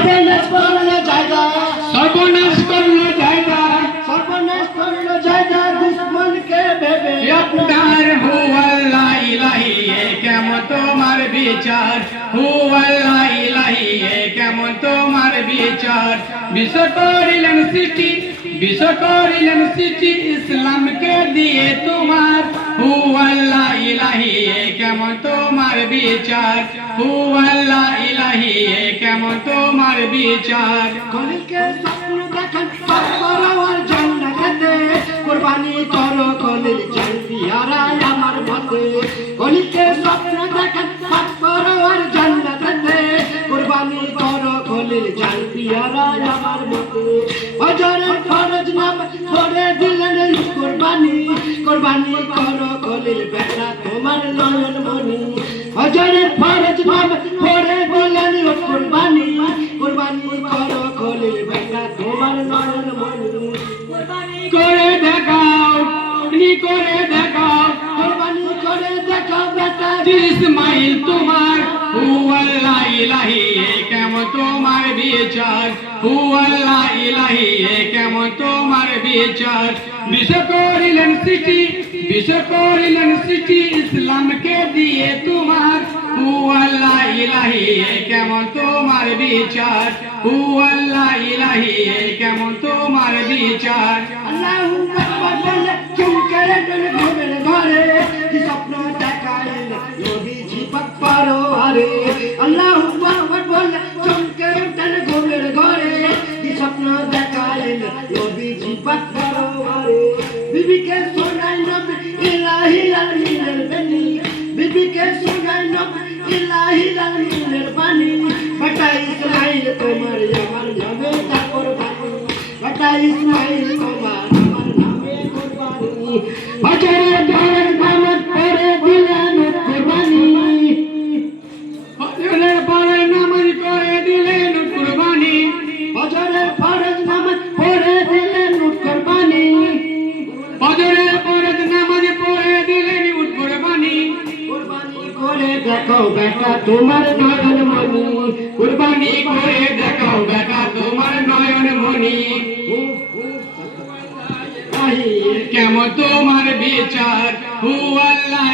সর্বনাশ করলো জায়গা, সর্বনাশ করলো জায়গা, সর্বনাশ করলো জায়গা দুশ্মনকে ভেবে আপনার হু আল্লাহ ইলাহি এ কেমন তোমার বিচার, হু আল্লাহ ইলাহি এ কেমন তোমার বিচার। বিশ্ব করিলেন সৃষ্টি, বিশ্ব করিলেন সৃষ্টি ইসলামকে দিয়ে তোমার, হু আল্লাহ ইলাহি এ কেমন তোমার বিচার, হু আল্লাহ ইলাহি এ কেমন তোমার বিচার। খলিলকে স্বপ্ন দেখান সর্বরাওয়ার জান্নাতে, কুরবানি করো খলিল চাই পিয়ারায় আমার মতে। খলিলকে স্বপ্ন দেখান সর্বরাওয়ার জান্নাতে, কুরবানি করো খলিল চাই পিয়ারায় আমার মতে। হজরের ফরজ নামাজ পড়ে দিলেন কুরবানি, কুরবানি করো খলিল বেটা তোমার নয়ন মনি। হজরের ফরজ নামাজ পড়ে দিলেন কুরবানি, কুরবানি করো খলিল বেটা তোমার নয়ন মনি। করে দেখাও, করে দেখাও, কুরবানি করে দেখো বেটা ইসমাইল তোমার, হু আল্লাহ ইলাহি এ কেমন তোমার বিচার, হু আল্লাহ ইলাহি এ কেমন তোমার বিচার। বিশ্ব করিলেন সৃষ্টি, বিশ্ব করিলেন সৃষ্টি ইসলামকে দিয়ে তোমার, হু আল্লাহ ইলাহি এ কেমন তোমার বিচার, হু আল্লাহ ইলাহি এ কেমন তোমার বিচার। আল্লাহু আকবার বলে চমকে গেল ঘরের ঘরে, কি স্বপ্ন দেখাইলেন নবীজি পাক পরওয়ারে। আল্লাহু আকবার বলে চমকে গেল ঘরের ঘরে, কি স্বপ্ন দেখাইলেন নবীজি পাক পরওয়ারে। বিবিকে শোনাই নবী ইলাহি আলমিনের বাণী, বিবিকে শোনাই নবী ইলাহি আলমিনের বাণী। বেটা ইসমাইল তোমার আমার নামে তা কুরবানি, বেটা ইসমাইল তোমার আমার নামে কুরবানি। হজরের ফরজ নামাজ পড়ে দিলেন কুরবানি, হজরের পরে নামাজ করে দিলেন কুরবানি, হজরের ফরজ নামাজ পড়ে দিলেন কুরবানি। হজরের পরে নামাজ পড়ে দিলেন কুরবানি। কুরবানি করে দেখো বেটা তোমার নয়ন মনি, কুরবানি করে দেখাও বেটা তোমার নয়ন মনি। কেমন তোমার বিচার, হু আল্লাহ